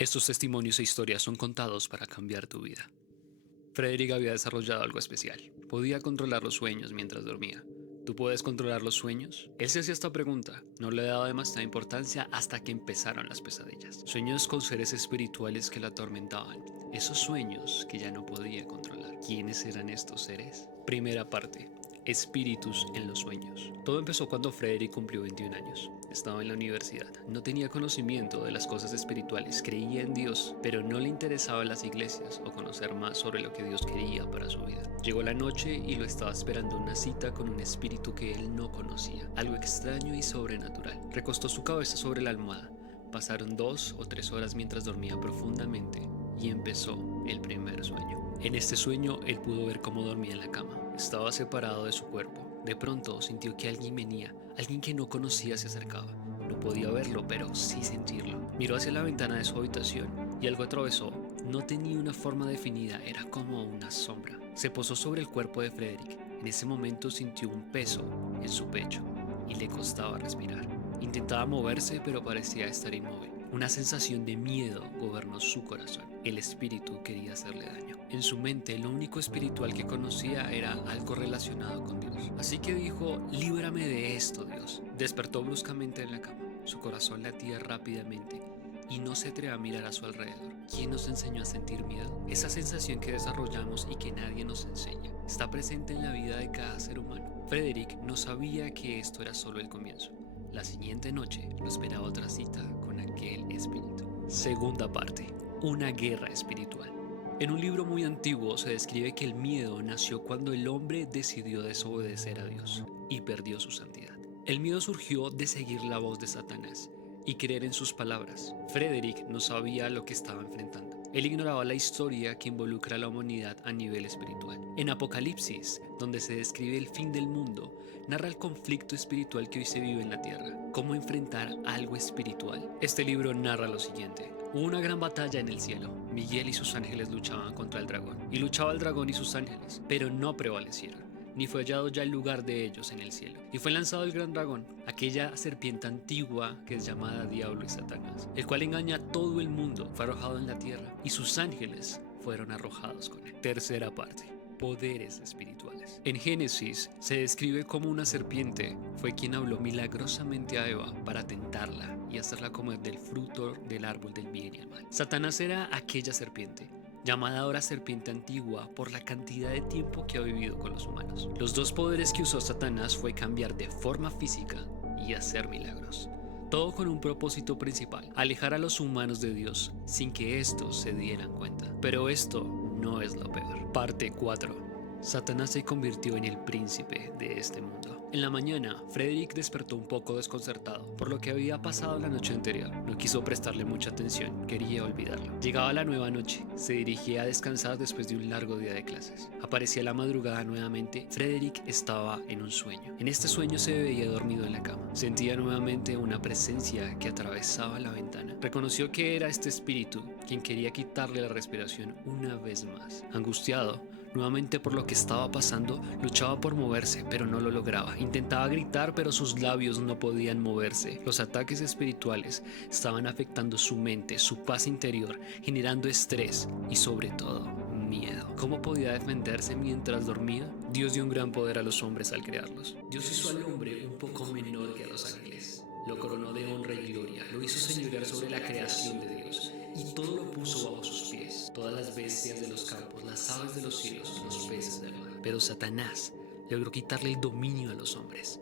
Estos testimonios e historias son contados para cambiar tu vida. Frederick había desarrollado algo especial. Podía controlar los sueños mientras dormía. ¿Tú puedes controlar los sueños? Él se hacía esta pregunta. No le daba demasiada importancia hasta que empezaron las pesadillas. Sueños con seres espirituales que la atormentaban. Esos sueños que ya no podía controlar. ¿Quiénes eran estos seres? Primera parte. Espíritus en los sueños. Todo empezó cuando Frederick cumplió 21 años. Estaba en la universidad. No tenía conocimiento de las cosas espirituales, creía en Dios, pero no le interesaban las iglesias o conocer más sobre lo que Dios quería para su vida. Llegó la noche y lo estaba esperando una cita con un espíritu que él no conocía, algo extraño y sobrenatural. Recostó su cabeza sobre la almohada. Pasaron 2 o 3 horas mientras dormía profundamente y empezó el primer sueño. En este sueño él pudo ver cómo dormía en la cama. Estaba separado de su cuerpo. De pronto sintió que alguien venía, alguien que no conocía se acercaba. No podía verlo, pero sí sentirlo. Miró hacia la ventana de su habitación y algo atravesó. No tenía una forma definida, era como una sombra. Se posó sobre el cuerpo de Frederick. En ese momento sintió un peso en su pecho y le costaba respirar. Intentaba moverse, pero parecía estar inmóvil. Una sensación de miedo gobernó su corazón. El espíritu quería hacerle daño. En su mente, lo único espiritual que conocía era algo relacionado con Dios. Así que dijo, líbrame de esto, Dios. Despertó bruscamente en la cama. Su corazón latía rápidamente y no se atrevía a mirar a su alrededor. ¿Quién nos enseñó a sentir miedo? Esa sensación que desarrollamos y que nadie nos enseña está presente en la vida de cada ser humano. Frederick no sabía que esto era solo el comienzo. La siguiente noche lo esperaba otra cita con aquel espíritu. Segunda parte. Una guerra espiritual. En un libro muy antiguo se describe que el miedo nació cuando el hombre decidió desobedecer a Dios y perdió su santidad. El miedo surgió de seguir la voz de Satanás y creer en sus palabras. Frederick no sabía lo que estaba enfrentando. Él ignoraba la historia que involucra a la humanidad a nivel espiritual. En Apocalipsis, donde se describe el fin del mundo, narra el conflicto espiritual que hoy se vive en la tierra. Cómo enfrentar algo espiritual. Este libro narra lo siguiente. Hubo una gran batalla en el cielo. Miguel y sus ángeles luchaban contra el dragón. Y luchaba el dragón y sus ángeles, pero no prevalecieron. Ni fue hallado ya el lugar de ellos en el cielo. Y fue lanzado el gran dragón, aquella serpiente antigua que es llamada Diablo y Satanás, el cual engaña a todo el mundo, fue arrojado en la tierra, y sus ángeles fueron arrojados con él. Tercera parte. Poderes espirituales. En Génesis se describe cómo una serpiente fue quien habló milagrosamente a Eva para tentarla y hacerla comer del fruto del árbol del bien y el mal. Satanás era aquella serpiente, llamada ahora serpiente antigua por la cantidad de tiempo que ha vivido con los humanos. Los dos poderes que usó Satanás fue cambiar de forma física y hacer milagros. Todo con un propósito principal, alejar a los humanos de Dios sin que estos se dieran cuenta. Pero esto no es lo peor. Parte 4. Satanás se convirtió en el príncipe de este mundo. En la mañana, Frederick despertó un poco desconcertado por lo que había pasado la noche anterior. No quiso prestarle mucha atención, quería olvidarlo. Llegaba la nueva noche, se dirigía a descansar después de un largo día de clases. Aparecía la madrugada nuevamente, Frederick estaba en un sueño. En este sueño se veía dormido en la cama. Sentía nuevamente una presencia que atravesaba la ventana. Reconoció que era este espíritu quien quería quitarle la respiración una vez más. Angustiado, nuevamente por lo que estaba pasando, luchaba por moverse, pero no lo lograba. Intentaba gritar, pero sus labios no podían moverse. Los ataques espirituales estaban afectando su mente, su paz interior, generando estrés y sobre todo miedo. ¿Cómo podía defenderse mientras dormía? Dios dio un gran poder a los hombres al crearlos. Dios hizo al hombre un poco menor que a los ángeles. Lo coronó de honra y gloria, lo hizo señorear sobre la creación de Dios y todo lo puso bajo sus pies, todas las bestias de los campos, las aves de los cielos, los peces del mar. Pero Satanás logró quitarle el dominio a los hombres.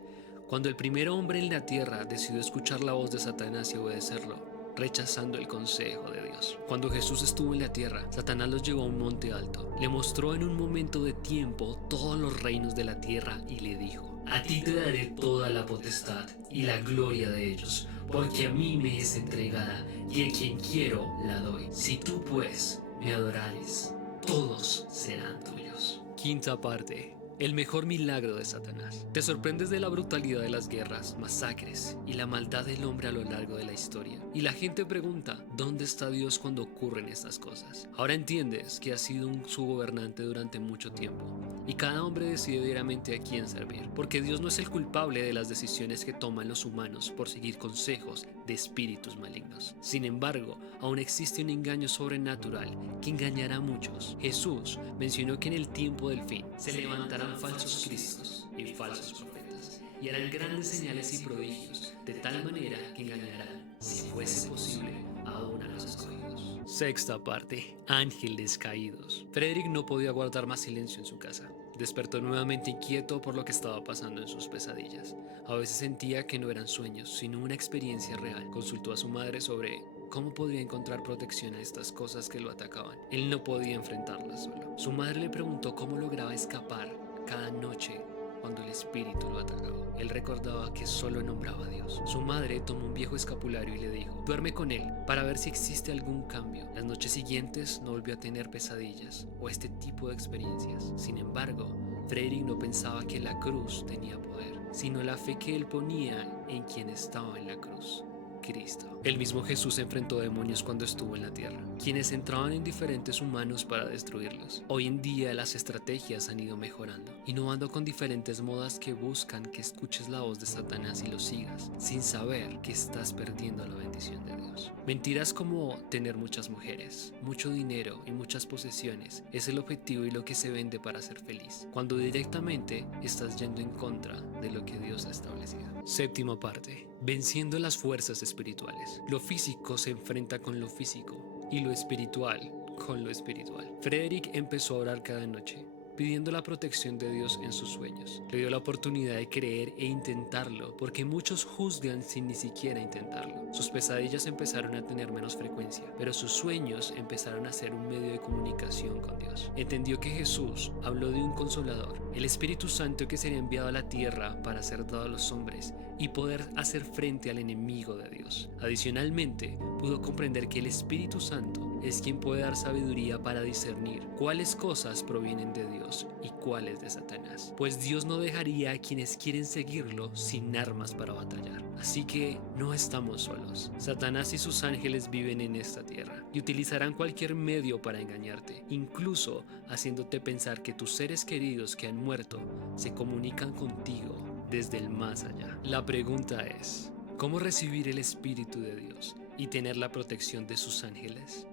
Cuando el primer hombre en la tierra decidió escuchar la voz de Satanás y obedecerlo, rechazando el consejo de Dios. Cuando Jesús estuvo en la tierra, Satanás los llevó a un monte alto. Le mostró en un momento de tiempo todos los reinos de la tierra y le dijo: a ti te daré toda la potestad y la gloria de ellos, porque a mí me es entregada y a quien quiero la doy. Si tú pues me adorares, todos serán tuyos. Quinta parte. El mejor milagro de Satanás. Te sorprendes de la brutalidad de las guerras, masacres y la maldad del hombre a lo largo de la historia. Y la gente pregunta, ¿dónde está Dios cuando ocurren estas cosas? Ahora entiendes que ha sido su gobernante durante mucho tiempo. Y cada hombre decide diariamente a quién servir. Porque Dios no es el culpable de las decisiones que toman los humanos por seguir consejos de espíritus malignos. Sin embargo, aún existe un engaño sobrenatural que engañará a muchos. Jesús mencionó que en el tiempo del fin se levantarán falsos cristos y falsos profetas, y harán grandes señales y prodigios, de tal manera que engañarán, si fuese posible, aún a los escogidos. Sexta parte: ángeles caídos. Frederick no podía guardar más silencio en su casa. Despertó nuevamente inquieto por lo que estaba pasando en sus pesadillas. A veces sentía que no eran sueños, sino una experiencia real. Consultó a su madre sobre cómo podría encontrar protección a estas cosas que lo atacaban. Él no podía enfrentarlas solo. Su madre le preguntó cómo lograba escapar cada noche cuando el espíritu lo atacaba. Él recordaba que solo nombraba a Dios. Su madre tomó un viejo escapulario y le dijo: duerme con él para ver si existe algún cambio. Las noches siguientes no volvió a tener pesadillas o este tipo de experiencias. Sin embargo, Frederick no pensaba que la cruz tenía poder, sino la fe que él ponía en quien estaba en la cruz: Cristo. El mismo Jesús enfrentó demonios cuando estuvo en la tierra, quienes entraban en diferentes humanos para destruirlos. Hoy en día las estrategias han ido mejorando, innovando con diferentes modas que buscan que escuches la voz de Satanás y lo sigas, sin saber que estás perdiendo la bendición de Dios. Mentiras como tener muchas mujeres, mucho dinero y muchas posesiones es el objetivo y lo que se vende para ser feliz, cuando directamente estás yendo en contra de lo que Dios ha establecido. Séptima parte: venciendo las fuerzas espirituales. Lo físico se enfrenta con lo físico y lo espiritual con lo espiritual. Frederick empezó a orar cada noche, pidiendo la protección de Dios en sus sueños. Le dio la oportunidad de creer e intentarlo, porque muchos juzgan sin ni siquiera intentarlo. Sus pesadillas empezaron a tener menos frecuencia, pero sus sueños empezaron a ser un medio de comunicación con Dios. Entendió que Jesús habló de un consolador, el Espíritu Santo, que sería enviado a la tierra para ser dado a los hombres y poder hacer frente al enemigo de Dios. Adicionalmente, pudo comprender que el Espíritu Santo es quien puede dar sabiduría para discernir cuáles cosas provienen de Dios y cuáles de Satanás, pues Dios no dejaría a quienes quieren seguirlo sin armas para batallar. Así que no estamos solos. Satanás y sus ángeles viven en esta tierra y utilizarán cualquier medio para engañarte, incluso haciéndote pensar que tus seres queridos que han muerto se comunican contigo desde el más allá. La pregunta es: ¿cómo recibir el Espíritu de Dios y tener la protección de sus ángeles?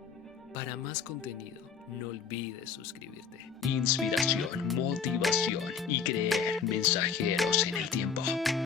Para más contenido, no olvides suscribirte. Inspiración, motivación y creer. Mensajeros en el tiempo.